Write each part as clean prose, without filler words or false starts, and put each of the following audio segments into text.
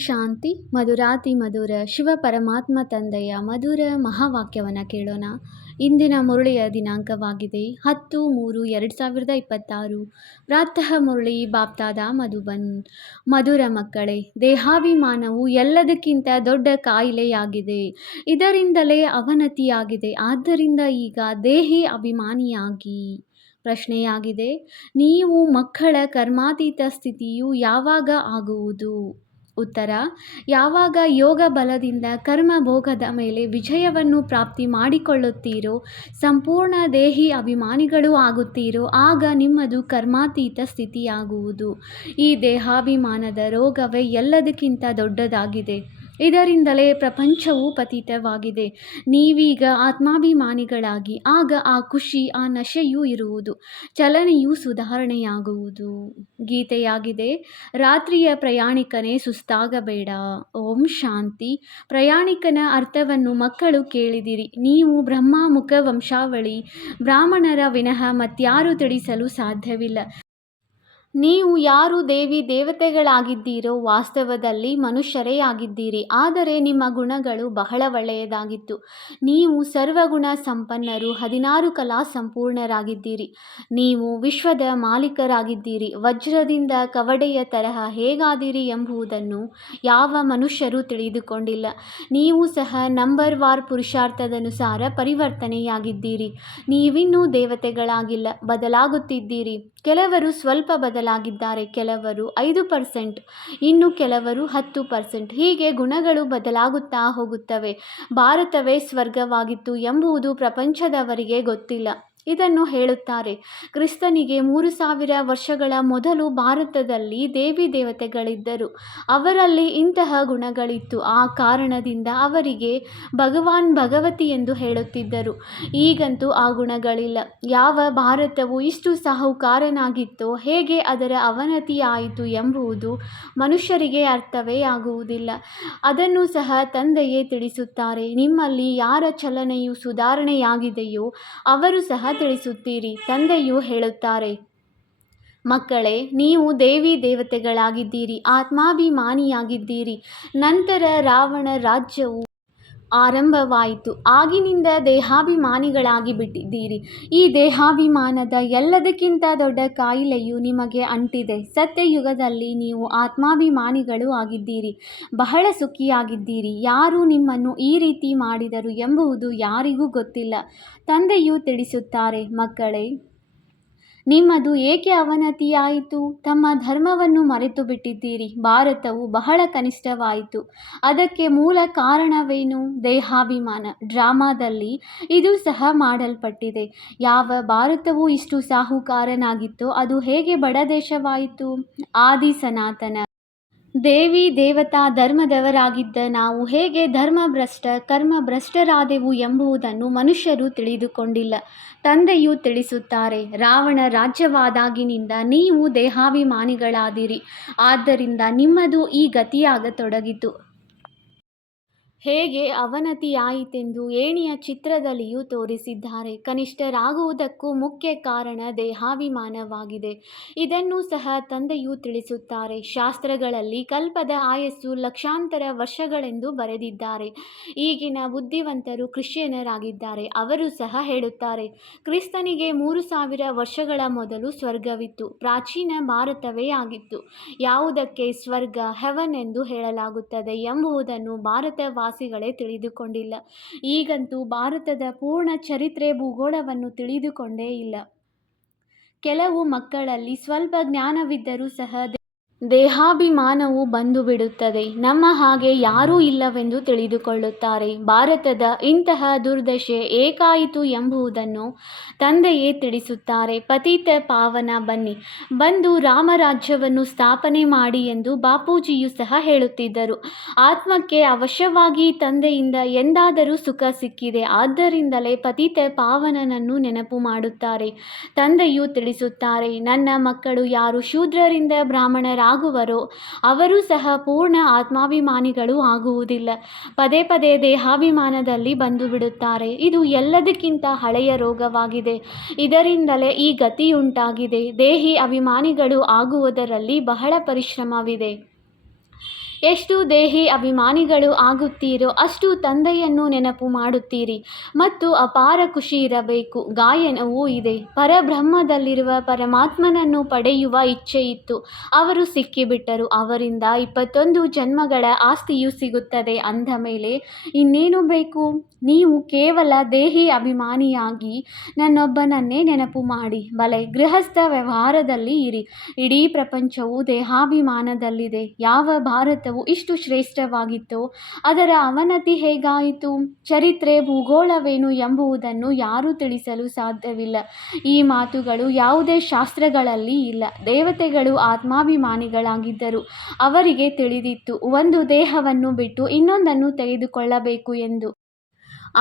ಶಾಂತಿ. ಮಧುರಾತಿ ಮಧುರ ಶಿವ ಪರಮಾತ್ಮ ತಂದೆಯ ಮಧುರ ಮಹಾವಾಕ್ಯವನ್ನು ಕೇಳೋಣ. ಇಂದಿನ ಮುರಳಿಯ ದಿನಾಂಕವಾಗಿದೆ 10/3/2026. ಪ್ರಾತಃ ಮುರಳಿ ಬಾಪ್ತಾದ ಮಧುಬನ್. ಮಧುರ ಮಕ್ಕಳೇ, ದೇಹಾಭಿಮಾನವು ಎಲ್ಲದಕ್ಕಿಂತ ದೊಡ್ಡ ಕಾಯಿಲೆಯಾಗಿದೆ. ಇದರಿಂದಲೇ ಅವನತಿಯಾಗಿದೆ. ಆದ್ದರಿಂದ ಈಗ ದೇಹಿ ಅಭಿಮಾನಿಯಾಗಿ. ಪ್ರಶ್ನೆಯಾಗಿದೆ, ನೀವು ಮಕ್ಕಳ ಕರ್ಮಾತೀತ ಸ್ಥಿತಿಯು ಯಾವಾಗ ಆಗುವುದು? ಉತ್ತರ, ಯಾವಾಗ ಯೋಗ ಬಲದಿಂದ ಕರ್ಮ ಭೋಗದ ಮೇಲೆ ವಿಜಯವನ್ನು ಪ್ರಾಪ್ತಿ ಮಾಡಿಕೊಳ್ಳುತ್ತೀರೋ, ಸಂಪೂರ್ಣ ದೇಹಿ ಅಭಿಮಾನಿಗಳು ಆಗುತ್ತೀರೋ, ಆಗ ನಿಮ್ಮದು ಕರ್ಮಾತೀತ ಸ್ಥಿತಿಯಾಗುವುದು. ಈ ದೇಹಾಭಿಮಾನದ ರೋಗವೇ ಎಲ್ಲದಕ್ಕಿಂತ ದೊಡ್ಡದಾಗಿದೆ. ಇದರಿಂದಲೇ ಪ್ರಪಂಚವು ಪತಿತವಾಗಿದೆ. ನೀವೀಗ ಆತ್ಮಾಭಿಮಾನಿಗಳಾಗಿ, ಆಗ ಆ ಖುಷಿ, ಆ ನಶೆಯೂ ಇರುವುದು. ಚಲನೆಯೂ ಸುಧಾರಣೆಯಾಗುವುದು. ಗೀತೆಯಾಗಿದೆ, ರಾತ್ರಿಯ ಪ್ರಯಾಣಿಕನೇ ಸುಸ್ತಾಗಬೇಡ. ಓಂ ಶಾಂತಿ. ಪ್ರಯಾಣಿಕನ ಅರ್ಥವನ್ನು ಮಕ್ಕಳು ಕೇಳಿದಿರಿ. ನೀವು ಬ್ರಹ್ಮ ಮುಖ ವಂಶಾವಳಿ ಬ್ರಾಹ್ಮಣರ ವಿನಃ ಮತ್ಯಾರೂ ತಿಳಿಸಲು ಸಾಧ್ಯವಿಲ್ಲ. ನೀವು ಯಾರು ದೇವಿ ದೇವತೆಗಳಾಗಿದ್ದೀರೋ ವಾಸ್ತವದಲ್ಲಿ ಮನುಷ್ಯರೇ ಆಗಿದ್ದೀರಿ. ಆದರೆ ನಿಮ್ಮ ಗುಣಗಳು ಬಹಳ ಒಳ್ಳೆಯದಾಗಿತ್ತು. ನೀವು ಸರ್ವಗುಣ ಸಂಪನ್ನರು, 16 ಕಲಾ ಸಂಪೂರ್ಣರಾಗಿದ್ದೀರಿ. ನೀವು ವಿಶ್ವದ ಮಾಲೀಕರಾಗಿದ್ದೀರಿ. ವಜ್ರದಿಂದ ಕವಡೆಯ ತರಹ ಹೇಗಾದಿರಿ ಎಂಬುದನ್ನು ಯಾವ ಮನುಷ್ಯರೂ ತಿಳಿದುಕೊಂಡಿಲ್ಲ. ನೀವು ಸಹ ನಂಬರ್ ವಾರ್ ಪುರುಷಾರ್ಥದನುಸಾರ ಪರಿವರ್ತನೆಯಾಗಿದ್ದೀರಿ. ನೀವಿನ್ನೂ ದೇವತೆಗಳಾಗಿಲ್ಲ, ಬದಲಾಗುತ್ತಿದ್ದೀರಿ. ಕೆಲವರು ಸ್ವಲ್ಪ ಬದಲಾಗಿದ್ದಾರೆ, ಕೆಲವರು 5%, ಇನ್ನು ಕೆಲವರು 10%. ಹೀಗೆ ಗುಣಗಳು ಬದಲಾಗುತ್ತಾ ಹೋಗುತ್ತವೆ. ಭಾರತವೇ ಸ್ವರ್ಗವಾಗಿತ್ತು ಎಂಬುದು ಪ್ರಪಂಚದವರಿಗೆ ಗೊತ್ತಿಲ್ಲ. ಇದನ್ನು ಹೇಳುತ್ತಾರೆ. ಕ್ರಿಸ್ತನಿಗೆ 3000 ವರ್ಷಗಳ ಮೊದಲು ಭಾರತದಲ್ಲಿ ದೇವಿ ದೇವತೆಗಳಿದ್ದರು. ಅವರಲ್ಲಿ ಇಂತಹ ಗುಣಗಳಿತ್ತು. ಆ ಕಾರಣದಿಂದ ಅವರಿಗೆ ಭಗವಾನ್ ಭಗವತಿ ಎಂದು ಹೇಳುತ್ತಿದ್ದರು. ಈಗಂತೂ ಆ ಗುಣಗಳಿಲ್ಲ. ಯಾವ ಭಾರತವು ಇಷ್ಟು ಸಾಹುಕಾರನಾಗಿತ್ತೋ, ಹೇಗೆ ಅದರ ಅವನತಿಯಾಯಿತು ಎಂಬುದು ಮನುಷ್ಯರಿಗೆ ಅರ್ಥವೇ ಆಗುವುದಿಲ್ಲ. ಅದನ್ನು ಸಹ ತಂದೆಯೇ ತಿಳಿಸುತ್ತಾರೆ. ನಿಮ್ಮಲ್ಲಿ ಯಾರ ಚಲನೆಯು ಸುಧಾರಣೆಯಾಗಿದೆಯೋ ಅವರು ಸಹ ತಿಳಿಸುತ್ತೀರಿ. ತಂದೆಯು ಹೇಳುತ್ತಾರೆ, ಮಕ್ಕಳೇ, ನೀವು ದೇವಿ ದೇವತೆಗಳಾಗಿದ್ದೀರಿ, ಆತ್ಮಾಭಿಮಾನಿಯಾಗಿದ್ದೀರಿ. ನಂತರ ರಾವಣ ರಾಜ್ಯವು ಆರಂಭವಾಯಿತು. ಆಗಿನಿಂದ ದೇಹಾಭಿಮಾನಿಗಳಾಗಿ ಬಿಟ್ಟಿದ್ದೀರಿ. ಈ ದೇಹಾಭಿಮಾನದ ಎಲ್ಲದಕ್ಕಿಂತ ದೊಡ್ಡ ಕಾಯಿಲೆಯು ನಿಮಗೆ ಅಂಟಿದೆ. ಸತ್ಯಯುಗದಲ್ಲಿ ನೀವು ಆತ್ಮಾಭಿಮಾನಿಗಳು ಆಗಿದ್ದೀರಿ. ಬಹಳ ಸುಖಿಯಾಗಿದ್ದೀರಿ. ಯಾರು ನಿಮ್ಮನ್ನು ಈ ರೀತಿ ಮಾಡಿದರು ಎಂಬುದು ಯಾರಿಗೂ ಗೊತ್ತಿಲ್ಲ. ತಂದೆಯು ತಿಳಿಸುತ್ತಾರೆ, ಮಕ್ಕಳೇ, ನಿಮ್ಮದು ಏಕೆ ಅವನತಿಯಾಯಿತು? ತಮ್ಮ ಧರ್ಮವನ್ನು ಮರೆತು ಬಿಟ್ಟಿದ್ದೀರಿ. ಭಾರತವು ಬಹಳ ಕನಿಷ್ಠವಾಯಿತು. ಅದಕ್ಕೆ ಮೂಲ ಕಾರಣವೇನು? ದೇಹಾಭಿಮಾನ. ಡ್ರಾಮಾದಲ್ಲಿ ಇದು ಸಹ ಮಾಡಲ್ಪಟ್ಟಿದೆ. ಯಾವ ಭಾರತವು ಇಷ್ಟು ಸಾಹುಕಾರನಾಗಿತ್ತೋ ಅದು ಹೇಗೆ ಬಡ ದೇಶವಾಯಿತು? ಆದಿ ಸನಾತನ ದೇವಿ ದೇವತಾ ಧರ್ಮದವರಾಗಿದ್ದ ನಾವು ಹೇಗೆ ಧರ್ಮಭ್ರಷ್ಟ ಕರ್ಮಭ್ರಷ್ಟರಾದೆವು ಎಂಬುದನ್ನು ಮನುಷ್ಯರು ತಿಳಿದುಕೊಂಡಿಲ್ಲ. ತಂದೆಯು ತಿಳಿಸುತ್ತಾರೆ, ರಾವಣ ರಾಜ್ಯವಾದಾಗಿನಿಂದ ನೀವು ದೇಹಾಭಿಮಾನಿಗಳಾದಿರಿ. ಆದ್ದರಿಂದ ನಿಮ್ಮದು ಈ ಗತಿಯಾಗತೊಡಗಿತು. ಹೇಗೆ ಅವನತಿಯಾಯಿತೆಂದು ಏಣಿಯ ಚಿತ್ರದಲ್ಲಿಯೂ ತೋರಿಸಿದ್ದಾರೆ. ಕನಿಷ್ಠರಾಗುವುದಕ್ಕೂ ಮುಖ್ಯ ಕಾರಣ ದೇಹಾಭಿಮಾನವಾಗಿದೆ. ಇದನ್ನು ಸಹ ತಂದೆಯು ತಿಳಿಸುತ್ತಾರೆ. ಶಾಸ್ತ್ರಗಳಲ್ಲಿ ಕಲ್ಪದ ಆಯಸ್ಸು ಲಕ್ಷಾಂತರ ವರ್ಷಗಳೆಂದು ಬರೆದಿದ್ದಾರೆ. ಈಗಿನ ಬುದ್ಧಿವಂತರು ಕ್ರಿಶ್ಚಿಯನರಾಗಿದ್ದಾರೆ. ಅವರು ಸಹ ಹೇಳುತ್ತಾರೆ, ಕ್ರಿಸ್ತನಿಗೆ 3000 ವರ್ಷಗಳ ಮೊದಲು ಸ್ವರ್ಗವಿತ್ತು. ಪ್ರಾಚೀನ ಭಾರತವೇ ಆಗಿತ್ತು. ಯಾವುದಕ್ಕೆ ಸ್ವರ್ಗ, ಹೆವನ್ ಎಂದು ಹೇಳಲಾಗುತ್ತದೆ ಎಂಬುದನ್ನು ಭಾರತವಾಸಿಗಳೇ ತಿಳಿದುಕೊಂಡಿಲ್ಲ. ಈಗಂತೂ ಭಾರತದ ಪೂರ್ಣ ಚರಿತ್ರೆ ಭೂಗೋಳವನ್ನು ತಿಳಿದುಕೊಂಡೇ ಇಲ್ಲ. ಕೆಲವು ಮಕ್ಕಳಲ್ಲಿ ಸ್ವಲ್ಪ ಜ್ಞಾನವಿದ್ದರೂ ಸಹ ದೇಹಾಭಿಮಾನವು ಬಂದು ಬಿಡುತ್ತದೆ. ನಮ್ಮ ಹಾಗೆ ಯಾರೂ ಇಲ್ಲವೆಂದು ತಿಳಿದುಕೊಳ್ಳುತ್ತಾರೆ. ಭಾರತದ ಇಂತಹ ದುರ್ದಶೆ ಏಕಾಯಿತು ಎಂಬುದನ್ನು ತಂದೆಯೇ ತಿಳಿಸುತ್ತಾರೆ. ಪತಿತ ಪಾವನ ಬನ್ನಿ, ಬಂದು ರಾಮರಾಜ್ಯವನ್ನು ಸ್ಥಾಪನೆ ಮಾಡಿ ಎಂದು ಬಾಪೂಜಿಯು ಸಹ ಹೇಳುತ್ತಿದ್ದರು. ಆತ್ಮಕ್ಕೆ ಅವಶ್ಯವಾಗಿ ತಂದೆಯಿಂದ ಎಂದಾದರೂ ಸುಖ ಸಿಕ್ಕಿದೆ. ಆದ್ದರಿಂದಲೇ ಪತಿತ ಪಾವನನನ್ನು ನೆನಪು ಮಾಡುತ್ತಾರೆ. ತಂದೆಯು ತಿಳಿಸುತ್ತಾರೆ, ನನ್ನ ಮಕ್ಕಳು ಯಾರು ಶೂದ್ರರಿಂದ ಬ್ರಾಹ್ಮಣರಾಗುವರೋ ಅವರು ಸಹ ಪೂರ್ಣ ಆತ್ಮಾಭಿಮಾನಿಗಳು ಆಗುವುದಿಲ್ಲ. ಪದೇ ಪದೇ ದೇಹಾಭಿಮಾನದಲ್ಲಿ ಬಂದು ಬಿಡುತ್ತಾರೆ. ಇದು ಎಲ್ಲದಕ್ಕಿಂತ ಹಳೆಯ ರೋಗವಾಗಿದೆ. ಇದರಿಂದಲೇ ಈ ಗತಿಯುಂಟಾಗಿದೆ. ದೇಹಿ ಅಭಿಮಾನಿಗಳು ಆಗುವುದರಲ್ಲಿ ಬಹಳ ಪರಿಶ್ರಮವಿದೆ. ಎಷ್ಟು ದೇಹಿ ಅಭಿಮಾನಿಗಳು ಆಗುತ್ತೀರೋ ಅಷ್ಟು ತಂದೆಯನ್ನು ನೆನಪು ಮಾಡುತ್ತೀರಿ ಮತ್ತು ಅಪಾರ ಖುಷಿ ಇರಬೇಕು. ಗಾಯನವೂ ಇದೆ. ಪರಬ್ರಹ್ಮದಲ್ಲಿರುವ ಪರಮಾತ್ಮನನ್ನು ಪಡೆಯುವ ಇಚ್ಛೆ ಇತ್ತು. ಅವರು ಸಿಕ್ಕಿಬಿಟ್ಟರು. ಅವರಿಂದ 21 ಜನ್ಮಗಳ ಆಸ್ತಿಯು ಸಿಗುತ್ತದೆ ಅಂದ ಮೇಲೆ ಇನ್ನೇನು ಬೇಕು? ನೀವು ಕೇವಲ ದೇಹಿ ಅಭಿಮಾನಿಯಾಗಿ ನನ್ನೊಬ್ಬನನ್ನೇ ನೆನಪು ಮಾಡಿ. ಬಲೆ, ಗೃಹಸ್ಥ ವ್ಯವಹಾರದಲ್ಲಿ ಇರಿ. ಇಡೀ ಪ್ರಪಂಚವು ದೇಹಾಭಿಮಾನದಲ್ಲಿದೆ. ಯಾವ ಭಾರತವು ಇಷ್ಟು ಶ್ರೇಷ್ಠವಾಗಿತ್ತೋ ಅದರ ಅವನತಿ ಹೇಗಾಯಿತು? ಚರಿತ್ರೆ ಭೂಗೋಳವೇನು ಎಂಬುದನ್ನು ಯಾರೂ ತಿಳಿಸಲು ಸಾಧ್ಯವಿಲ್ಲ. ಈ ಮಾತುಗಳು ಯಾವುದೇ ಶಾಸ್ತ್ರಗಳಲ್ಲಿ ಇಲ್ಲ. ದೇವತೆಗಳು ಆತ್ಮಾಭಿಮಾನಿಗಳಾಗಿದ್ದರು. ಅವರಿಗೆ ತಿಳಿದಿತ್ತು ಒಂದು ದೇಹವನ್ನು ಬಿಟ್ಟು ಇನ್ನೊಂದನ್ನು ತೆಗೆದುಕೊಳ್ಳಬೇಕು ಎಂದು.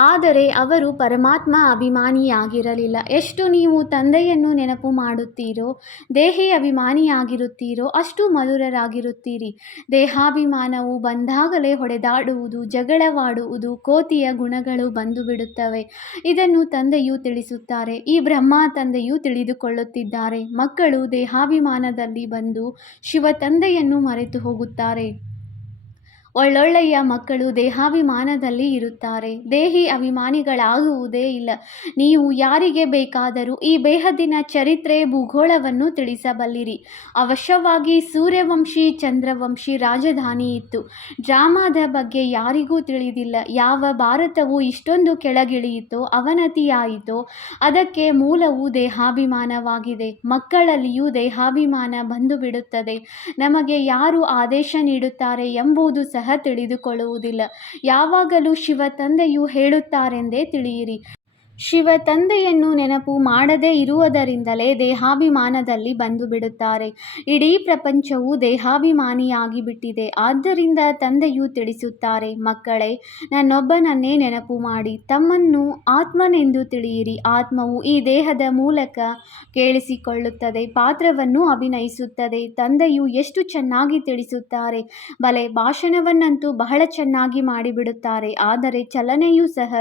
ಆದರೆ ಅವರು ಪರಮಾತ್ಮ ಅಭಿಮಾನಿಯಾಗಿರಲಿಲ್ಲ. ಎಷ್ಟು ನೀವು ತಂದೆಯನ್ನು ನೆನಪು ಮಾಡುತ್ತೀರೋ, ದೇಹಿ ಅಭಿಮಾನಿಯಾಗಿರುತ್ತೀರೋ ಅಷ್ಟು ಮಧುರರಾಗಿರುತ್ತೀರಿ. ದೇಹಾಭಿಮಾನವು ಬಂದಾಗಲೇ ಹೊಡೆದಾಡುವುದು, ಜಗಳವಾಡುವುದು, ಕೋತಿಯ ಗುಣಗಳು ಬಂದು ಬಿಡುತ್ತವೆ. ಇದನ್ನು ತಂದೆಯು ತಿಳಿಸುತ್ತಾರೆ. ಈ ಬ್ರಹ್ಮ ತಂದೆಯು ತಿಳಿದುಕೊಳ್ಳುತ್ತಿದ್ದಾರೆ. ಮಕ್ಕಳು ದೇಹಾಭಿಮಾನದಲ್ಲಿ ಬಂದು ಶಿವ ತಂದೆಯನ್ನು ಮರೆತು ಹೋಗುತ್ತಾರೆ. ಒಳ್ಳೊಳ್ಳೆಯ ಮಕ್ಕಳು ದೇಹಾಭಿಮಾನದಲ್ಲಿ ಇರುತ್ತಾರೆ. ದೇಹಿ ಅಭಿಮಾನಿಗಳಾಗುವುದೇ ಇಲ್ಲ. ನೀವು ಯಾರಿಗೆ ಬೇಕಾದರೂ ಈ ಬೇಹದ್ದಿನ ಚರಿತ್ರೆ ಭೂಗೋಳವನ್ನು ತಿಳಿಸಬಲ್ಲಿರಿ. ಅವಶ್ಯವಾಗಿ ಸೂರ್ಯವಂಶಿ ಚಂದ್ರವಂಶಿ ರಾಜಧಾನಿ ಇತ್ತು. ಡ್ರಾಮಾದ ಬಗ್ಗೆ ಯಾರಿಗೂ ತಿಳಿದಿಲ್ಲ. ಯಾವ ಭಾರತವು ಇಷ್ಟೊಂದು ಕೆಳಗಿಳಿಯಿತೋ, ಅವನತಿಯಾಯಿತೋ ಅದಕ್ಕೆ ಮೂಲವು ದೇಹಾಭಿಮಾನವಾಗಿದೆ. ಮಕ್ಕಳಲ್ಲಿಯೂ ದೇಹಾಭಿಮಾನ ಬಂದು ಬಿಡುತ್ತದೆ. ನಮಗೆ ಯಾರು ಆದೇಶ ನೀಡುತ್ತಾರೆ ಎಂಬುದು ಸಹ ತಿಳಿದುಕೊಳ್ಳುವುದಿಲ್ಲ. ಯಾವಾಗಲೂ ಶಿವ ತಂದೆಯು ಹೇಳುತ್ತಾರೆಂದೇ ತಿಳಿಯಿರಿ. ಶಿವ ತಂದೆಯನ್ನು ನೆನಪು ಮಾಡದೇ ಇರುವುದರಿಂದಲೇ ದೇಹಾಭಿಮಾನದಲ್ಲಿ ಬಂದು ಬಿಡುತ್ತಾರೆ. ಇಡೀ ಪ್ರಪಂಚವು ದೇಹಾಭಿಮಾನಿಯಾಗಿ ಬಿಟ್ಟಿದೆ. ಆದ್ದರಿಂದ ತಂದೆಯು ತಿಳಿಸುತ್ತಾರೆ, ಮಕ್ಕಳೇ, ನನ್ನೊಬ್ಬನನ್ನೇ ನೆನಪು ಮಾಡಿ ತಮ್ಮನ್ನು ಆತ್ಮನೆಂದು ತಿಳಿಯಿರಿ. ಆತ್ಮವು ಈ ದೇಹದ ಮೂಲಕ ಕೇಳಿಸಿಕೊಳ್ಳುತ್ತದೆ, ಪಾತ್ರವನ್ನು ಅಭಿನಯಿಸುತ್ತದೆ. ತಂದೆಯು ಎಷ್ಟು ಚೆನ್ನಾಗಿ ತಿಳಿಸುತ್ತಾರೆ. ಬಲೆ, ಭಾಷಣವನ್ನಂತೂ ಬಹಳ ಚೆನ್ನಾಗಿ ಮಾಡಿಬಿಡುತ್ತಾರೆ. ಆದರೆ ಚಲನೆಯೂ ಸಹ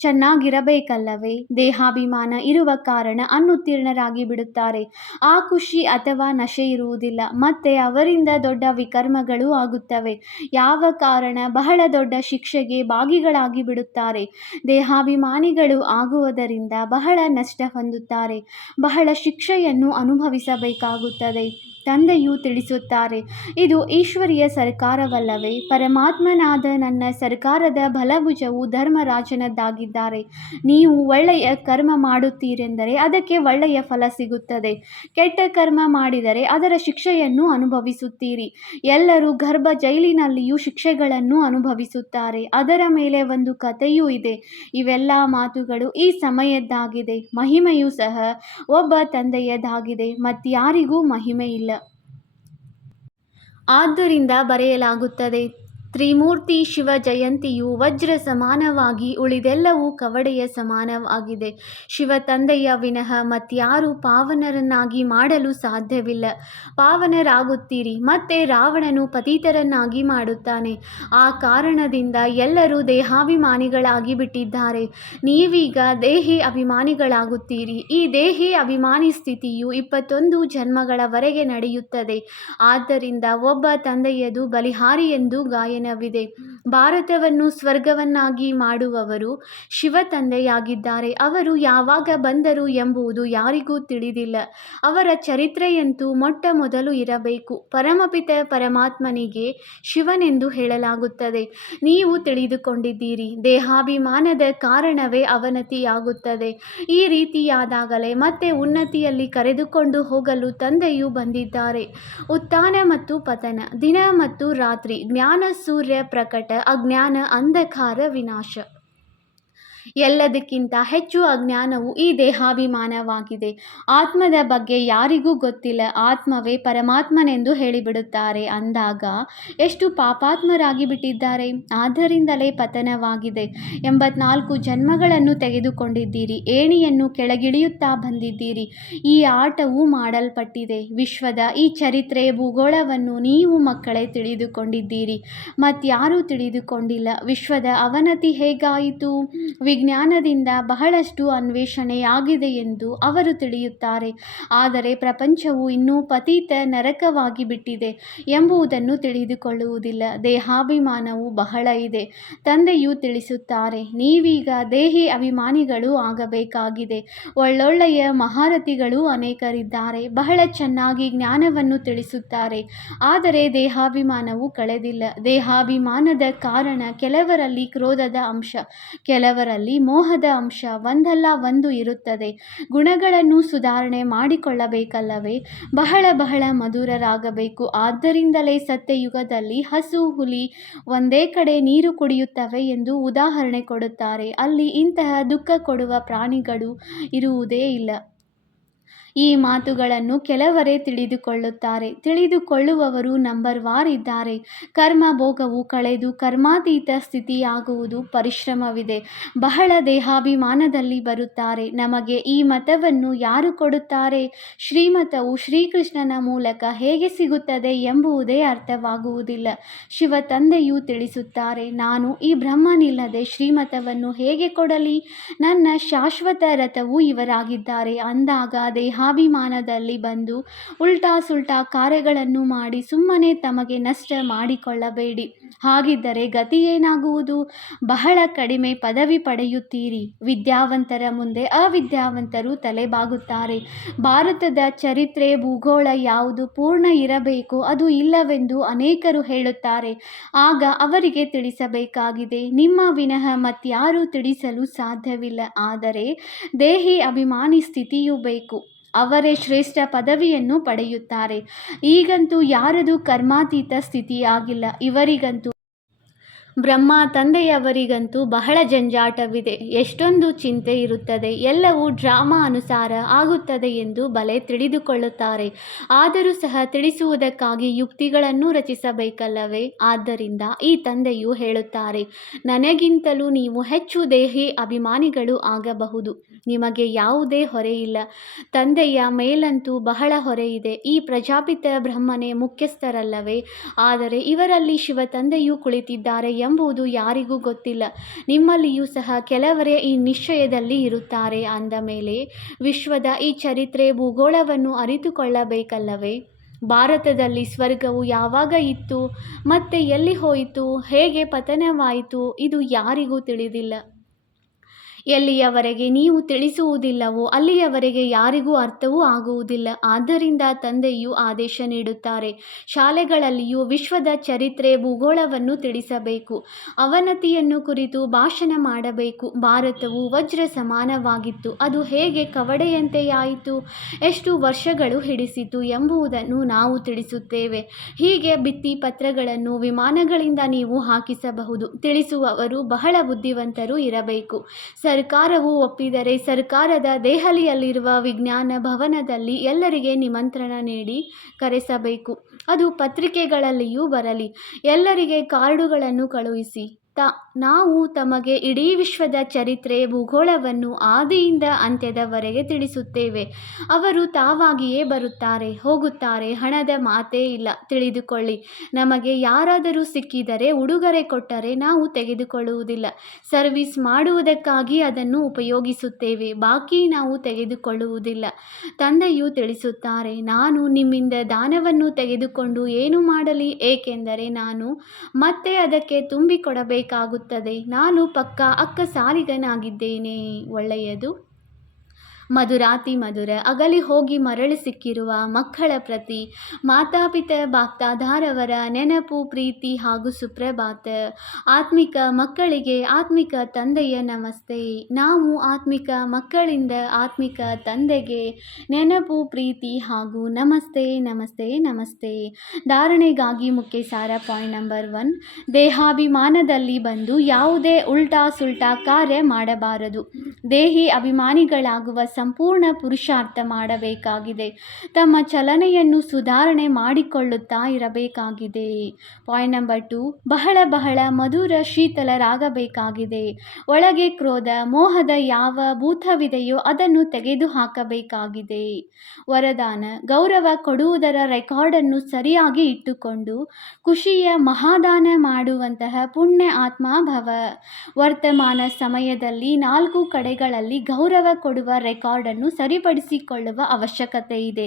ಚೆನ್ನಾಗಿರಬೇಕಲ್ಲವೇ? ದೇಹಾಭಿಮಾನ ಇರುವ ಕಾರಣ ಅನುತ್ತೀರ್ಣರಾಗಿ ಬಿಡುತ್ತಾರೆ. ಆ ಖುಷಿ ಅಥವಾ ನಶೆ ಇರುವುದಿಲ್ಲ. ಮತ್ತೆ ಅವರಿಂದ ದೊಡ್ಡ ವಿಕರ್ಮಗಳು ಆಗುತ್ತವೆ. ಯಾವ ಕಾರಣ? ಬಹಳ ದೊಡ್ಡ ಶಿಕ್ಷೆಗೆ ಭಾಗಿಗಳಾಗಿ ಬಿಡುತ್ತಾರೆ. ದೇಹಾಭಿಮಾನಿಗಳು ಆಗುವುದರಿಂದ ಬಹಳ ನಷ್ಟ ಹೊಂದುತ್ತಾರೆ. ಬಹಳ ಶಿಕ್ಷೆಯನ್ನು ಅನುಭವಿಸಬೇಕಾಗುತ್ತದೆ. ತಂದೆಯು ತಿಳಿಸುತ್ತಾರೆ, ಇದು ಈಶ್ವರಿಯ ಸರ್ಕಾರವಲ್ಲವೇ? ಪರಮಾತ್ಮನಾದ ನನ್ನ ಸರ್ಕಾರದ ಬಲಭುಜವು ಧರ್ಮರಾಜನದ್ದಾಗಿದ್ದಾರೆ. ನೀವು ಒಳ್ಳೆಯ ಕರ್ಮ ಮಾಡುತ್ತೀರೆಂದರೆ ಅದಕ್ಕೆ ಒಳ್ಳೆಯ ಫಲ ಸಿಗುತ್ತದೆ. ಕೆಟ್ಟ ಕರ್ಮ ಮಾಡಿದರೆ ಅದರ ಶಿಕ್ಷೆಯನ್ನು ಅನುಭವಿಸುತ್ತೀರಿ. ಎಲ್ಲರೂ ಗರ್ಭ ಜೈಲಿನಲ್ಲಿಯೂ ಶಿಕ್ಷೆಗಳನ್ನು ಅನುಭವಿಸುತ್ತಾರೆ. ಅದರ ಮೇಲೆ ಒಂದು ಕಥೆಯೂ ಇದೆ. ಇವೆಲ್ಲ ಮಾತುಗಳು ಈ ಸಮಯದ್ದಾಗಿದೆ. ಮಹಿಮೆಯೂ ಸಹ ಒಬ್ಬ ತಂದೆಯದಾಗಿದೆ. ಮತ್ಯಾರಿಗೂ ಮಹಿಮೆ ಇಲ್ಲ. ಆದ್ದರಿಂದ ಬರೆಯಲಾಗುತ್ತದೆ, ತ್ರಿಮೂರ್ತಿ ಶಿವ ಜಯಂತಿಯು ವಜ್ರ ಸಮಾನವಾಗಿ ಉಳಿದೆಲ್ಲವೂ ಕವಡೆಯ ಸಮಾನವಾಗಿದೆ. ಶಿವ ತಂದೆಯ ವಿನಃ ಮತ್ಯಾರೂ ಪಾವನರನ್ನಾಗಿ ಮಾಡಲು ಸಾಧ್ಯವಿಲ್ಲ. ಪಾವನರಾಗುತ್ತೀರಿ. ಮತ್ತೆ ರಾವಣನು ಪತಿತರನ್ನಾಗಿ ಮಾಡುತ್ತಾನೆ. ಆ ಕಾರಣದಿಂದ ಎಲ್ಲರೂ ದೇಹಾಭಿಮಾನಿಗಳಾಗಿ ಬಿಟ್ಟಿದ್ದಾರೆ. ನೀವೀಗ ದೇಹಿ ಅಭಿಮಾನಿಗಳಾಗುತ್ತೀರಿ. ಈ ದೇಹಿ ಅಭಿಮಾನಿ ಸ್ಥಿತಿಯು 21 ಜನ್ಮಗಳವರೆಗೆ ನಡೆಯುತ್ತದೆ. ಆದ್ದರಿಂದ ಒಬ್ಬ ತಂದೆಯದು ಬಲಿಹಾರಿ ಎಂದು ಗಾಯನವಿದೆ. ಭಾರತವನ್ನು ಸ್ವರ್ಗವನ್ನಾಗಿ ಮಾಡುವವರು ಶಿವ ತಂದೆಯಾಗಿದ್ದಾರೆ. ಅವರು ಯಾವಾಗ ಬಂದರು ಎಂಬುದು ಯಾರಿಗೂ ತಿಳಿದಿಲ್ಲ. ಅವರ ಚರಿತ್ರೆಯಂತೂ ಮೊಟ್ಟ ಮೊದಲು ಇರಬೇಕು. ಪರಮಪಿತ ಪರಮಾತ್ಮನಿಗೆ ಶಿವನೆಂದು ಹೇಳಲಾಗುತ್ತದೆ. ನೀವು ತಿಳಿದುಕೊಂಡಿದ್ದೀರಿ, ದೇಹಾಭಿಮಾನದ ಕಾರಣವೇ ಅವನತಿಯಾಗುತ್ತದೆ. ಈ ರೀತಿಯಾದಾಗಲೇ ಮತ್ತೆ ಉನ್ನತಿಯಲ್ಲಿ ಕರೆದುಕೊಂಡು ಹೋಗಲು ತಂದೆಯು ಬಂದಿದ್ದಾರೆ. ಉತ್ಥಾನ ಮತ್ತು ಪತನ, ದಿನ ಮತ್ತು ರಾತ್ರಿ, ಜ್ಞಾನ ಸೂರ್ಯ ಪ್ರಕಟ, ಅಜ್ಞಾನ ಅಂಧಕಾರ ವಿನಾಶ. ಎಲ್ಲದಕ್ಕಿಂತ ಹೆಚ್ಚು ಅಜ್ಞಾನವು ಈ ದೇಹಾಭಿಮಾನವಾಗಿದೆ. ಆತ್ಮದ ಬಗ್ಗೆ ಯಾರಿಗೂ ಗೊತ್ತಿಲ್ಲ. ಆತ್ಮವೇ ಪರಮಾತ್ಮನೆಂದು ಹೇಳಿಬಿಡುತ್ತಾರೆ. ಅಂದಾಗ ಎಷ್ಟು ಪಾಪಾತ್ಮರಾಗಿ ಬಿಟ್ಟಿದ್ದಾರೆ. ಆದ್ದರಿಂದಲೇ ಪತನವಾಗಿದೆ. 84 ಜನ್ಮಗಳನ್ನು ತೆಗೆದುಕೊಂಡಿದ್ದೀರಿ. ಏಣಿಯನ್ನು ಕೆಳಗಿಳಿಯುತ್ತಾ ಬಂದಿದ್ದೀರಿ. ಈ ಆಟವು ಮಾಡಲ್ಪಟ್ಟಿದೆ. ವಿಶ್ವದ ಈ ಚರಿತ್ರೆ ಭೂಗೋಳವನ್ನು ನೀವು ಮಕ್ಕಳೇ ತಿಳಿದುಕೊಂಡಿದ್ದೀರಿ. ಮತ್ಯಾರೂ ತಿಳಿದುಕೊಂಡಿಲ್ಲ. ವಿಶ್ವದ ಅವನತಿ ಹೇಗಾಯಿತು? ವಿಜ್ಞಾನದಿಂದ ಬಹಳಷ್ಟು ಅನ್ವೇಷಣೆಯಾಗಿದೆ ಎಂದು ಅವರು ತಿಳಿಯುತ್ತಾರೆ. ಆದರೆ ಪ್ರಪಂಚವು ಇನ್ನೂ ಪತಿತ ನರಕವಾಗಿ ಬಿಟ್ಟಿದೆ ಎಂಬುದನ್ನು ತಿಳಿದುಕೊಳ್ಳುವುದಿಲ್ಲ. ದೇಹಾಭಿಮಾನವು ಬಹಳ ಇದೆ. ತಂದೆಯು ತಿಳಿಸುತ್ತಾರೆ, ನೀವೀಗ ದೇಹಿ ಅಭಿಮಾನಿಗಳು ಆಗಬೇಕಾಗಿದೆ. ಒಳ್ಳೊಳ್ಳೆಯ ಮಹಾರಥಿಗಳು ಅನೇಕರಿದ್ದಾರೆ, ಬಹಳ ಚೆನ್ನಾಗಿ ಜ್ಞಾನವನ್ನು ತಿಳಿಸುತ್ತಾರೆ. ಆದರೆ ದೇಹಾಭಿಮಾನವು ಕಳೆದಿಲ್ಲ. ದೇಹಾಭಿಮಾನದ ಕಾರಣ ಕೆಲವರಲ್ಲಿ ಕ್ರೋಧದ ಅಂಶ, ಕೆಲವರಲ್ಲಿ ಮೋಹದ ಅಂಶ ಒಂದಲ್ಲ ಒಂದು ಇರುತ್ತದೆ. ಗುಣಗಳನ್ನು ಸುಧಾರಣೆ ಮಾಡಿಕೊಳ್ಳಬೇಕಲ್ಲವೇ? ಬಹಳ ಬಹಳ ಮಧುರರಾಗಬೇಕು. ಆದ್ದರಿಂದಲೇ ಸತ್ಯಯುಗದಲ್ಲಿ ಹಸು, ಹುಲಿ ಒಂದೇ ಕಡೆ ನೀರು ಕುಡಿಯುತ್ತವೆ ಎಂದು ಉದಾಹರಣೆ ಕೊಡುತ್ತಾರೆ. ಅಲ್ಲಿ ಇಂತಹ ದುಃಖ ಕೊಡುವ ಪ್ರಾಣಿಗಳು ಇರುವುದೇ ಇಲ್ಲ. ಈ ಮಾತುಗಳನ್ನು ಕೆಲವರೇ ತಿಳಿದುಕೊಳ್ಳುತ್ತಾರೆ. ತಿಳಿದುಕೊಳ್ಳುವವರು ನಂಬರ್ವಾರ್ ಇದ್ದಾರೆ. ಕರ್ಮ ಭೋಗವು ಕಳೆದು ಕರ್ಮಾತೀತ ಸ್ಥಿತಿಯಾಗುವುದು ಪರಿಶ್ರಮವಿದೆ. ಬಹಳ ದೇಹಾಭಿಮಾನದಲ್ಲಿ ಬರುತ್ತಾರೆ. ನಮಗೆ ಈ ಮತವನ್ನು ಯಾರು ಕೊಡುತ್ತಾರೆ? ಶ್ರೀಮತವು ಶ್ರೀಕೃಷ್ಣನ ಮೂಲಕ ಹೇಗೆ ಸಿಗುತ್ತದೆ ಎಂಬುದೇ ಅರ್ಥವಾಗುವುದಿಲ್ಲ. ಶಿವ ತಂದೆಯು ತಿಳಿಸುತ್ತಾರೆ, ನಾನು ಈ ಬ್ರಹ್ಮನಿಲ್ಲದೆ ಶ್ರೀಮತವನ್ನು ಹೇಗೆ ಕೊಡಲಿ? ನನ್ನ ಶಾಶ್ವತ ರಥವು ಇವರಾಗಿದ್ದಾರೆ. ಅಂದಾಗ ದೇಹಾಭಿಮಾನದಲ್ಲಿ ಬಂದು ಉಲ್ಟಾ ಸುಲ್ಟಾ ಕಾರ್ಯಗಳನ್ನು ಮಾಡಿ ಸುಮ್ಮನೆ ತಮಗೆ ನಷ್ಟ ಮಾಡಿಕೊಳ್ಳಬೇಡಿ. ಹಾಗಿದ್ದರೆ ಗತಿ ಏನಾಗುವುದು? ಬಹಳ ಕಡಿಮೆ ಪದವಿ ಪಡೆಯುತ್ತೀರಿ. ವಿದ್ಯಾವಂತರ ಮುಂದೆ ಅವಿದ್ಯಾವಂತರು ತಲೆಬಾಗುತ್ತಾರೆ. ಭಾರತದ ಚರಿತ್ರೆ ಭೂಗೋಳ ಯಾವುದು ಪೂರ್ಣ ಇರಬೇಕೋ ಅದು ಇಲ್ಲವೆಂದು ಅನೇಕರು ಹೇಳುತ್ತಾರೆ. ಆಗ ಅವರಿಗೆ ತಿಳಿಸಬೇಕಾಗಿದೆ, ನಿಮ್ಮ ವಿನಃ ಮತ್ಯಾರೂ ತಿಳಿಸಲು ಸಾಧ್ಯವಿಲ್ಲ. ಆದರೆ ದೇಹಿ ಅಭಿಮಾನಿ ಸ್ಥಿತಿಯೂ ಬೇಕು. ಅವರೇ ಶ್ರೇಷ್ಠ ಪದವಿಯನ್ನು ಪಡೆಯುತ್ತಾರೆ. ಈಗಂತೂ ಯಾರದು ಕರ್ಮಾತೀತ ಸ್ಥಿತಿಯಾಗಿಲ್ಲ. ಇವರಿಗಂತೂ ಬ್ರಹ್ಮ ತಂದೆಯವರಿಗಂತೂ ಬಹಳ ಜಂಜಾಟವಿದೆ. ಎಷ್ಟೊಂದು ಚಿಂತೆ ಇರುತ್ತದೆ. ಎಲ್ಲವೂ ಡ್ರಾಮಾ ಅನುಸಾರ ಆಗುತ್ತದೆ ಎಂದು ಬಲೆ ತಿಳಿದುಕೊಳ್ಳುತ್ತಾರೆ. ಆದರೂ ಸಹ ತಿಳಿಸುವುದಕ್ಕಾಗಿ ಯುಕ್ತಿಗಳನ್ನು ರಚಿಸಬೇಕಲ್ಲವೇ? ಆದ್ದರಿಂದ ಈ ತಂದೆಯು ಹೇಳುತ್ತಾರೆ, ನನಗಿಂತಲೂ ನೀವು ಹೆಚ್ಚು ದೇಹಿ ಅಭಿಮಾನಿಗಳು ಆಗಬಹುದು. ನಿಮಗೆ ಯಾವುದೇ ಹೊರೆಯಿಲ್ಲ. ತಂದೆಯ ಮೇಲಂತೂ ಬಹಳ ಹೊರೆಯಿದೆ. ಈ ಪ್ರಜಾಪಿತ ಬ್ರಹ್ಮನೇ ಮುಖ್ಯಸ್ಥರಲ್ಲವೇ? ಆದರೆ ಇವರಲ್ಲಿ ಶಿವ ತಂದೆಯೂ ಕುಳಿತಿದ್ದಾರೆ ಎಂಬುದು ಯಾರಿಗೂ ಗೊತ್ತಿಲ್ಲ. ನಿಮ್ಮಲ್ಲಿಯೂ ಸಹ ಕೆಲವರೇ ಈ ನಿಶ್ಚಯದಲ್ಲಿ ಇರುತ್ತಾರೆ. ಅಂದ ಮೇಲೆ ವಿಶ್ವದ ಈ ಚರಿತ್ರೆ ಭೂಗೋಳವನ್ನು ಅರಿತುಕೊಳ್ಳಬೇಕಲ್ಲವೇ? ಭಾರತದಲ್ಲಿ ಸ್ವರ್ಗವು ಯಾವಾಗ ಇತ್ತು, ಮತ್ತೆ ಎಲ್ಲಿ ಹೋಯಿತು, ಹೇಗೆ ಪತನವಾಯಿತು, ಇದು ಯಾರಿಗೂ ತಿಳಿದಿಲ್ಲ. ಎಲ್ಲಿಯವರೆಗೆ ನೀವು ತಿಳಿಸುವುದಿಲ್ಲವೋ ಅಲ್ಲಿಯವರೆಗೆ ಯಾರಿಗೂ ಅರ್ಥವೂ ಆಗುವುದಿಲ್ಲ. ಆದ್ದರಿಂದ ತಂದೆಯು ಆದೇಶ ನೀಡುತ್ತಾರೆ, ಶಾಲೆಗಳಲ್ಲಿಯೂ ವಿಶ್ವದ ಚರಿತ್ರೆ ಭೂಗೋಳವನ್ನು ತಿಳಿಸಬೇಕು. ಅವನತಿಯನ್ನು ಕುರಿತು ಭಾಷಣ ಮಾಡಬೇಕು. ಭಾರತವು ವಜ್ರ ಸಮಾನವಾಗಿತ್ತು, ಅದು ಹೇಗೆ ಕವಡೆಯಂತೆಯಾಯಿತು, ಎಷ್ಟು ವರ್ಷಗಳು ಹಿಡಿಸಿತು ಎಂಬುದನ್ನು ನಾವು ತಿಳಿಸುತ್ತೇವೆ. ಹೀಗೆ ಭಿತ್ತಿ ಪತ್ರಗಳನ್ನು ವಿಮಾನಗಳಿಂದ ನೀವು ಹಾಕಿಸಬಹುದು. ತಿಳಿಸುವವರು ಬಹಳ ಬುದ್ಧಿವಂತರು ಇರಬೇಕು. ಸರ್ಕಾರವು ಒಪ್ಪಿದರೆ ಸರ್ಕಾರದ ದೆಹಲಿಯಲ್ಲಿರುವ ವಿಜ್ಞಾನ ಭವನದಲ್ಲಿ ಎಲ್ಲರಿಗೆ ನಿಮಂತ್ರಣ ನೀಡಿ ಕರೆಸಬೇಕು. ಅದು ಪತ್ರಿಕೆಗಳಲ್ಲಿಯೂ ಬರಲಿ. ಎಲ್ಲರಿಗೆ ಕಾರ್ಡುಗಳನ್ನು ಕಳುಹಿಸಿ. ನಾವು ತಮಗೆ ಇಡೀ ವಿಶ್ವದ ಚರಿತ್ರೆ ಭೂಗೋಳವನ್ನು ಆದಿಯಿಂದ ಅಂತ್ಯದವರೆಗೆ ತಿಳಿಸುತ್ತೇವೆ. ಅವರು ತಾವಾಗಿಯೇ ಬರುತ್ತಾರೆ, ಹೋಗುತ್ತಾರೆ. ಹಣದ ಮಾತೇ ಇಲ್ಲ. ತಿಳಿದುಕೊಳ್ಳಿ, ನಮಗೆ ಯಾರಾದರೂ ಸಿಕ್ಕಿದರೆ ಉಡುಗೊರೆ ಕೊಟ್ಟರೆ ನಾವು ತೆಗೆದುಕೊಳ್ಳುವುದಿಲ್ಲ. ಸರ್ವಿಸ್ ಮಾಡುವುದಕ್ಕಾಗಿ ಅದನ್ನು ಉಪಯೋಗಿಸುತ್ತೇವೆ, ಬಾಕಿ ನಾವು ತೆಗೆದುಕೊಳ್ಳುವುದಿಲ್ಲ. ತಂದೆಯು ತಿಳಿಸುತ್ತಾರೆ, ನಾನು ನಿಮ್ಮಿಂದ ದಾನವನ್ನು ತೆಗೆದುಕೊಂಡು ಏನು ಮಾಡಲಿ? ಏಕೆಂದರೆ ನಾನು ಮತ್ತೆ ಅದಕ್ಕೆ ತುಂಬಿಕೊಡಬೇಕಾಗುತ್ತದೆ. ನಾನು ಪಕ್ಕಾ ಅಕ್ಕಸಾಲಿಗನಾಗಿದ್ದೇನೆ. ಒಳ್ಳೆಯದು. ಮಧುರಾತಿ ಮಧುರ ಅಗಲಿ ಹೋಗಿ ಮರಳಿ ಸಿಕ್ಕಿರುವ ಮಕ್ಕಳ ಪ್ರತಿ ಮಾತಾಪಿತ ಬಾಪ್ದಾದಾರವರ ನೆನಪು, ಪ್ರೀತಿ ಹಾಗೂ ಸುಪ್ರಭಾತ. ಆತ್ಮಿಕ ಮಕ್ಕಳಿಗೆ ಆತ್ಮಿಕ ತಂದೆಯ ನಮಸ್ತೆ. ನಾವು ಆತ್ಮಿಕ ಮಕ್ಕಳಿಂದ ಆತ್ಮಿಕ ತಂದೆಗೆ ನೆನಪು, ಪ್ರೀತಿ ಹಾಗೂ ನಮಸ್ತೆ ನಮಸ್ತೆ ನಮಸ್ತೆ. ಧಾರಣೆಗಾಗಿ ಮುಖ್ಯ ಸಾರ. ಪಾಯಿಂಟ್ ನಂಬರ್ 1, ದೇಹಾಭಿಮಾನದಲ್ಲಿ ಬಂದು ಯಾವುದೇ ಉಲ್ಟಾ ಸುಲ್ಟಾ ಕಾರ್ಯ ಮಾಡಬಾರದು. ದೇಹಿ ಅಭಿಮಾನಿಗಳಾಗುವ ಸಂಪೂರ್ಣ ಪುರುಷಾರ್ಥ ಮಾಡಬೇಕಾಗಿದೆ. ತಮ್ಮ ಚಲನೆಯನ್ನು ಸುಧಾರಣೆ ಮಾಡಿಕೊಳ್ಳುತ್ತಾ ಇರಬೇಕಾಗಿದೆ. ಪಾಯಿಂಟ್ ನಂಬರ್ 2, ಬಹಳ ಬಹಳ ಮಧುರ ಶೀತಲರಾಗಬೇಕಾಗಿದೆ. ಒಳಗೆ ಕ್ರೋಧ ಮೋಹದ ಯಾವ ಭೂತವಿದೆಯೋ ಅದನ್ನು ತೆಗೆದುಹಾಕಬೇಕಾಗಿದೆ. ವರದಾನ: ಗೌರವ ಕೊಡುವುದರ ರೆಕಾರ್ಡನ್ನು ಸರಿಯಾಗಿ ಇಟ್ಟುಕೊಂಡು ಖುಷಿಯ ಮಹಾದಾನ ಮಾಡುವಂತಹ ಪುಣ್ಯ ಆತ್ಮ ಭವ. ವರ್ತಮಾನ ಸಮಯದಲ್ಲಿ 4 ಕಡೆಗಳಲ್ಲಿ ಗೌರವ ಕೊಡುವ ರೆಕಾರ್ಡನ್ನು ಸರಿಪಡಿಸಿಕೊಳ್ಳುವ ಅವಶ್ಯಕತೆ ಇದೆ.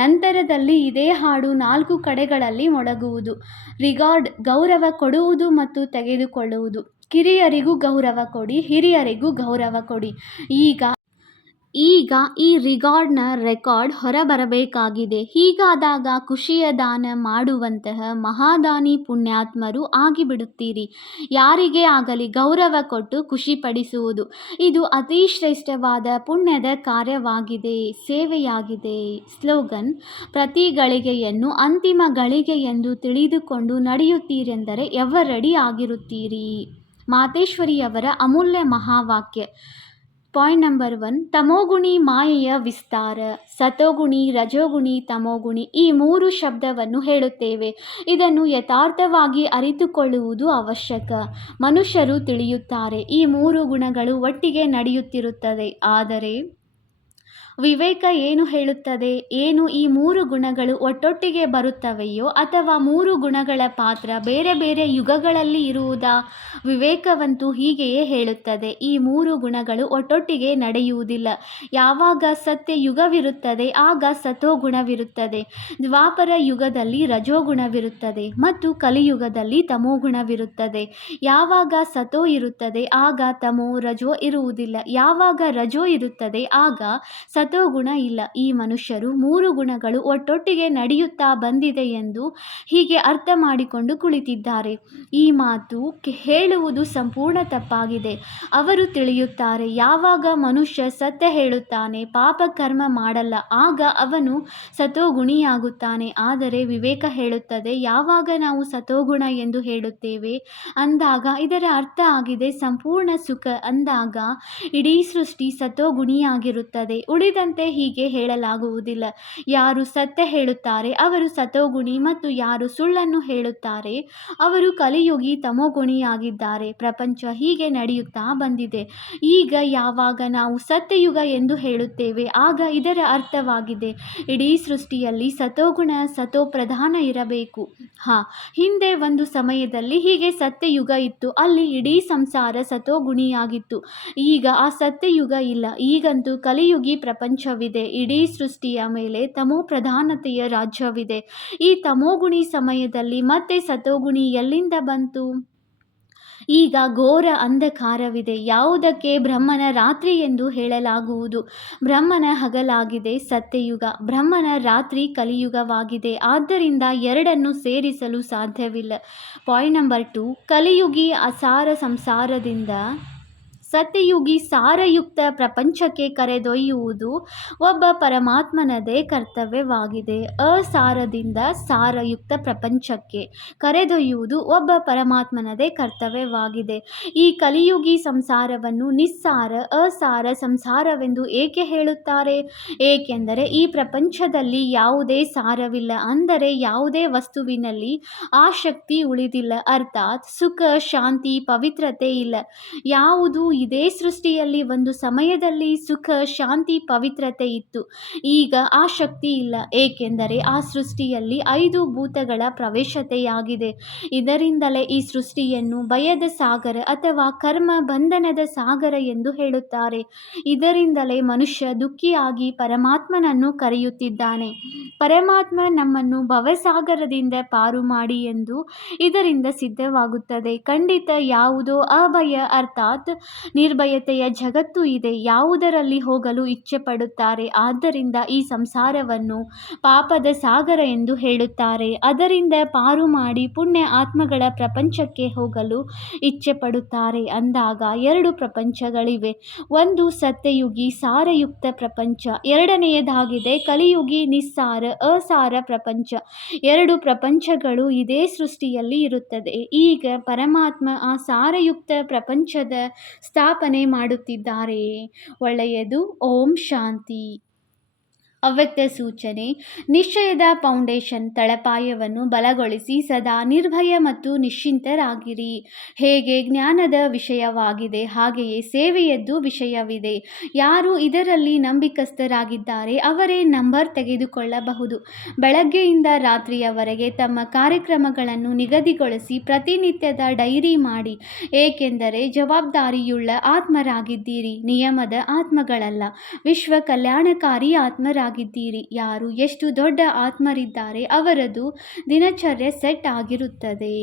ನಂತರದಲ್ಲಿ ಇದೇ ಹಾಡು 4 ಕಡೆಗಳಲ್ಲಿ ಮೊಳಗುವುದು. ರಿಗಾರ್ಡ್: ಗೌರವ ಕೊಡುವುದು ಮತ್ತು ತೆಗೆದುಕೊಳ್ಳುವುದು. ಕಿರಿಯರಿಗೂ ಗೌರವ ಕೊಡಿ, ಹಿರಿಯರಿಗೂ ಗೌರವ ಕೊಡಿ. ಈಗ ಈ ರಿಗಾರ್ಡ್ನ ರೆಕಾರ್ಡ್ ಹೊರಬರಬೇಕಾಗಿದೆ. ಹೀಗಾದಾಗ ಖುಷಿಯ ದಾನ ಮಾಡುವಂತಹ ಮಹಾದಾನಿ ಪುಣ್ಯಾತ್ಮರು ಆಗಿಬಿಡುತ್ತೀರಿ. ಯಾರಿಗೇ ಆಗಲಿ ಗೌರವ ಕೊಟ್ಟು ಖುಷಿಪಡಿಸುವುದು ಇದು ಅತಿ ಶ್ರೇಷ್ಠವಾದ ಪುಣ್ಯದ ಕಾರ್ಯವಾಗಿದೆ, ಸೇವೆಯಾಗಿದೆ. ಸ್ಲೋಗನ್: ಪ್ರತಿ ಗಳಿಗೆಯನ್ನು ಅಂತಿಮ ಗಳಿಗೆ ಎಂದು ತಿಳಿದುಕೊಂಡು ನಡೆಯುತ್ತೀರೆಂದರೆ ಎವರಡಿ ಆಗಿರುತ್ತೀರಿ. ಮಾತೇಶ್ವರಿಯವರ ಅಮೂಲ್ಯ ಮಹಾವಾಕ್ಯ. ಪಾಯಿಂಟ್ ನಂಬರ್ 1, ತಮೋಗುಣಿ ಮಾಯೆಯ ವಿಸ್ತಾರ. ಸತೋಗುಣಿ, ರಜೋಗುಣಿ, ತಮೋಗುಣಿ ಈ 3 ಶಬ್ದವನ್ನು ಹೇಳುತ್ತೇವೆ. ಇದನ್ನು ಯಥಾರ್ಥವಾಗಿ ಅರಿತುಕೊಳ್ಳುವುದು ಅವಶ್ಯಕ. ಮನುಷ್ಯರು ತಿಳಿಯುತ್ತಾರೆ ಈ 3 ಗುಣಗಳು ಒಟ್ಟಿಗೆ ನಡೆಯುತ್ತಿರುತ್ತದೆ. ಆದರೆ ವಿವೇಕ ಏನು ಹೇಳುತ್ತದೆ? ಏನು ಈ 3 ಗುಣಗಳು ಒಟ್ಟೊಟ್ಟಿಗೆ ಬರುತ್ತವೆಯೋ ಅಥವಾ 3 ಗುಣಗಳ ಪಾತ್ರ ಬೇರೆ ಬೇರೆ ಯುಗಗಳಲ್ಲಿ ಇರುವುದಾ? ವಿವೇಕವಂತೂ ಹೀಗೆಯೇ ಹೇಳುತ್ತದೆ, ಈ 3 ಗುಣಗಳು ಒಟ್ಟೊಟ್ಟಿಗೆ ನಡೆಯುವುದಿಲ್ಲ. ಯಾವಾಗ ಸತ್ಯ ಯುಗವಿರುತ್ತದೆ ಆಗ ಸತೋಗುಣವಿರುತ್ತದೆ, ದ್ವಾಪರ ಯುಗದಲ್ಲಿ ರಜೋಗುಣವಿರುತ್ತದೆ ಮತ್ತು ಕಲಿಯುಗದಲ್ಲಿ ತಮೋಗುಣವಿರುತ್ತದೆ. ಯಾವಾಗ ಸತೋ ಇರುತ್ತದೆ ಆಗ ತಮೋ ರಜೋ ಇರುವುದಿಲ್ಲ. ಯಾವಾಗ ರಜೋ ಇರುತ್ತದೆ ಆಗ ಸತೋಗುಣ ಇಲ್ಲ. ಈ ಮನುಷ್ಯರು 3 ಗುಣಗಳು ಒಟ್ಟೊಟ್ಟಿಗೆ ನಡೆಯುತ್ತಾ ಬಂದಿದೆ ಎಂದು ಹೀಗೆ ಅರ್ಥ ಮಾಡಿಕೊಂಡು ಕುಳಿತಿದ್ದಾರೆ. ಈ ಮಾತು ಹೇಳುವುದು ಸಂಪೂರ್ಣ ತಪ್ಪಾಗಿದೆ. ಅವರು ತಿಳಿಯುತ್ತಾರೆ, ಯಾವಾಗ ಮನುಷ್ಯ ಸತ್ಯ ಹೇಳುತ್ತಾನೆ, ಪಾಪ ಕರ್ಮ ಮಾಡಲ್ಲ, ಆಗ ಅವನು ಸತೋಗುಣಿಯಾಗುತ್ತಾನೆ. ಆದರೆ ವಿವೇಕ ಹೇಳುತ್ತದೆ, ಯಾವಾಗ ನಾವು ಸತೋಗುಣ ಎಂದು ಹೇಳುತ್ತೇವೆ ಅಂದಾಗ ಇದರ ಅರ್ಥ ಆಗಿದೆ ಸಂಪೂರ್ಣ ಸುಖ. ಅಂದಾಗ ಇಡೀ ಸೃಷ್ಟಿ ಸತೋಗುಣಿಯಾಗಿರುತ್ತದೆ. ಉಳಿದಂತೆ ಹೀಗೆ ಹೇಳಲಾಗುವುದಿಲ್ಲ. ಯಾರು ಸತ್ಯ ಹೇಳುತ್ತಾರೆ ಅವರು ಸತೋಗುಣಿ ಮತ್ತು ಯಾರು ಸುಳ್ಳನ್ನು ಹೇಳುತ್ತಾರೆ ಅವರು ಕಲಿಯುಗಿ ತಮೋಗುಣಿಯಾಗಿದ್ದಾರೆ. ಪ್ರಪಂಚ ಹೀಗೆ ನಡೆಯುತ್ತಾ ಬಂದಿದೆ. ಈಗ ಯಾವಾಗ ನಾವು ಸತ್ಯಯುಗ ಎಂದು ಹೇಳುತ್ತೇವೆ ಆಗ ಇದರ ಅರ್ಥವಾಗಿದೆ ಇಡೀ ಸೃಷ್ಟಿಯಲ್ಲಿ ಸತೋಗುಣ ಸತೋಪ್ರಧಾನ ಇರಬೇಕು. ಹಿಂದೆ ಒಂದು ಸಮಯದಲ್ಲಿ ಹೀಗೆ ಸತ್ಯಯುಗ ಇತ್ತು, ಅಲ್ಲಿ ಇಡೀ ಸಂಸಾರ ಸತೋಗುಣಿಯಾಗಿತ್ತು. ಈಗ ಆ ಸತ್ಯಯುಗ ಇಲ್ಲ, ಈಗಂತೂ ಕಲಿಯುಗಿ ಪ್ರಪಂಚವಿದೆ. ಇಡೀ ಸೃಷ್ಟಿಯ ಮೇಲೆ ತಮೋ ಪ್ರಧಾನತೆಯ ರಾಜ್ಯವಿದೆ. ಈ ತಮೋಗುಣಿ ಸಮಯದಲ್ಲಿ ಮತ್ತೆ ಸತೋಗುಣಿ ಎಲ್ಲಿಂದ ಬಂತು? ಈಗ ಘೋರ ಅಂಧಕಾರವಿದೆ. ಯಾವುದಕ್ಕೆ ಬ್ರಹ್ಮನ ರಾತ್ರಿ ಎಂದು ಹೇಳಲಾಗುವುದು? ಬ್ರಹ್ಮನ ಹಗಲಾಗಿದೆ ಸತ್ಯಯುಗ, ಬ್ರಹ್ಮನ ರಾತ್ರಿ ಕಲಿಯುಗವಾಗಿದೆ. ಆದ್ದರಿಂದ ಎರಡನ್ನು ಸೇರಿಸಲು ಸಾಧ್ಯವಿಲ್ಲ. ಪಾಯಿಂಟ್ ನಂಬರ್ 2, ಕಲಿಯುಗಿ ಅಸಾರ ಸಂಸಾರದಿಂದ ಸತ್ಯಯುಗಿ ಸಾರಯುಕ್ತ ಪ್ರಪಂಚಕ್ಕೆ ಕರೆದೊಯ್ಯುವುದು ಒಬ್ಬ ಪರಮಾತ್ಮನದೇ ಕರ್ತವ್ಯವಾಗಿದೆ. ಅಸಾರದಿಂದ ಸಾರಯುಕ್ತ ಪ್ರಪಂಚಕ್ಕೆ ಕರೆದೊಯ್ಯುವುದು ಒಬ್ಬ ಪರಮಾತ್ಮನದೇ ಕರ್ತವ್ಯವಾಗಿದೆ. ಈ ಕಲಿಯುಗಿ ಸಂಸಾರವನ್ನು ನಿಸ್ಸಾರ ಅಸಾರ ಸಂಸಾರವೆಂದು ಏಕೆ ಹೇಳುತ್ತಾರೆ? ಏಕೆಂದರೆ ಈ ಪ್ರಪಂಚದಲ್ಲಿ ಯಾವುದೇ ಸಾರವಿಲ್ಲ, ಅಂದರೆ ಯಾವುದೇ ವಸ್ತುವಿನಲ್ಲಿ ಆಸಕ್ತಿ ಉಳಿದಿಲ್ಲ, ಅರ್ಥಾತ್ ಸುಖ ಶಾಂತಿ ಪವಿತ್ರತೆ ಇಲ್ಲ. ಯಾವುದು ಇದೇ ಸೃಷ್ಟಿಯಲ್ಲಿ ಒಂದು ಸಮಯದಲ್ಲಿ ಸುಖ ಶಾಂತಿ ಪವಿತ್ರತೆ ಇತ್ತು, ಈಗ ಆ ಶಕ್ತಿ ಇಲ್ಲ. ಏಕೆಂದರೆ ಆ ಸೃಷ್ಟಿಯಲ್ಲಿ 5 ಭೂತಗಳ ಪ್ರವೇಶತೆಯಾಗಿದೆ. ಇದರಿಂದಲೇ ಈ ಸೃಷ್ಟಿಯನ್ನು ಭಯದ ಸಾಗರ ಅಥವಾ ಕರ್ಮ ಬಂಧನದ ಸಾಗರ ಎಂದು ಹೇಳುತ್ತಾರೆ. ಇದರಿಂದಲೇ ಮನುಷ್ಯ ದುಃಖಿಯಾಗಿ ಪರಮಾತ್ಮನನ್ನು ಕರೆಯುತ್ತಿದ್ದಾನೆ. ಪರಮಾತ್ಮ ನಮ್ಮನ್ನು ಭವಸಾಗರದಿಂದ ಪಾರು ಮಾಡಿ ಎಂದು ಇದರಿಂದ ಸಿದ್ಧವಾಗುತ್ತದೆ. ಖಂಡಿತ ಯಾವುದೋ ಅಭಯ ಅರ್ಥಾತ್ ನಿರ್ಭಯತೆಯ ಜಗತ್ತು ಇದೆ, ಯಾವುದರಲ್ಲಿ ಹೋಗಲು ಇಚ್ಛೆ ಪಡುತ್ತಾರೆ. ಆದ್ದರಿಂದ ಈ ಸಂಸಾರವನ್ನು ಪಾಪದ ಸಾಗರ ಎಂದು ಹೇಳುತ್ತಾರೆ. ಅದರಿಂದ ಪಾರು ಮಾಡಿ ಪುಣ್ಯ ಆತ್ಮಗಳ ಪ್ರಪಂಚಕ್ಕೆ ಹೋಗಲು ಇಚ್ಛೆ ಪಡುತ್ತಾರೆ. ಅಂದಾಗ 2 ಪ್ರಪಂಚಗಳಿವೆ. ಒಂದು ಸತ್ಯಯುಗಿ ಸಾರಯುಕ್ತ ಪ್ರಪಂಚ, ಎರಡನೆಯದಾಗಿದೆ ಕಲಿಯುಗಿ ನಿಸ್ಸಾರ ಅಸಾರ ಪ್ರಪಂಚ. 2 ಪ್ರಪಂಚಗಳು ಇದೇ ಸೃಷ್ಟಿಯಲ್ಲಿ ಇರುತ್ತದೆ. ಈಗ ಪರಮಾತ್ಮ ಆ ಸಾರಯುಕ್ತ ಪ್ರಪಂಚದ ಸ್ಥಾಪನೆ ಮಾಡುತ್ತಿದ್ದಾರೆ. ಒಳ್ಳೆಯದು. ಓಂ ಶಾಂತಿ. ಅವ್ಯಕ್ತ ಸೂಚನೆ: ನಿಶ್ಚಯದ ಫೌಂಡೇಶನ್ ತಳಪಾಯವನ್ನು ಬಲಗೊಳಿಸಿ ಸದಾ ನಿರ್ಭಯ ಮತ್ತು ನಿಶ್ಚಿಂತರಾಗಿರಿ. ಹೇಗೆ ಜ್ಞಾನದ ವಿಷಯವಾಗಿದೆ ಹಾಗೆಯೇ ಸೇವೆಯದ್ದು ವಿಷಯವಿದೆ. ಯಾರು ಇದರಲ್ಲಿ ನಂಬಿಕಸ್ಥರಾಗಿದ್ದಾರೆ ಅವರೇ ನಂಬರ್ ತೆಗೆದುಕೊಳ್ಳಬಹುದು. ಬೆಳಗ್ಗೆಯಿಂದ ರಾತ್ರಿಯವರೆಗೆ ತಮ್ಮ ಕಾರ್ಯಕ್ರಮಗಳನ್ನು ನಿಗದಿಗೊಳಿಸಿ ಪ್ರತಿನಿತ್ಯದ ಡೈರಿ ಮಾಡಿ, ಏಕೆಂದರೆ ಜವಾಬ್ದಾರಿಯುಳ್ಳ ಆತ್ಮರಾಗಿದ್ದೀರಿ, ನಿಯಮದ ಆತ್ಮಗಳಲ್ಲ. ವಿಶ್ವ ಕಲ್ಯಾಣಕಾರಿ ಆತ್ಮರಾಗಿದ್ದೀರಿ. ಯಾರು ಎಷ್ಟು ದೊಡ್ಡ ಆತ್ಮರಿದ್ದಾರೆ ಅವರದು ದಿನಚರ್ಯೆ ಸೆಟ್ ಆಗಿರುತ್ತದೆ.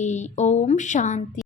ಓಂ ಶಾಂತಿ.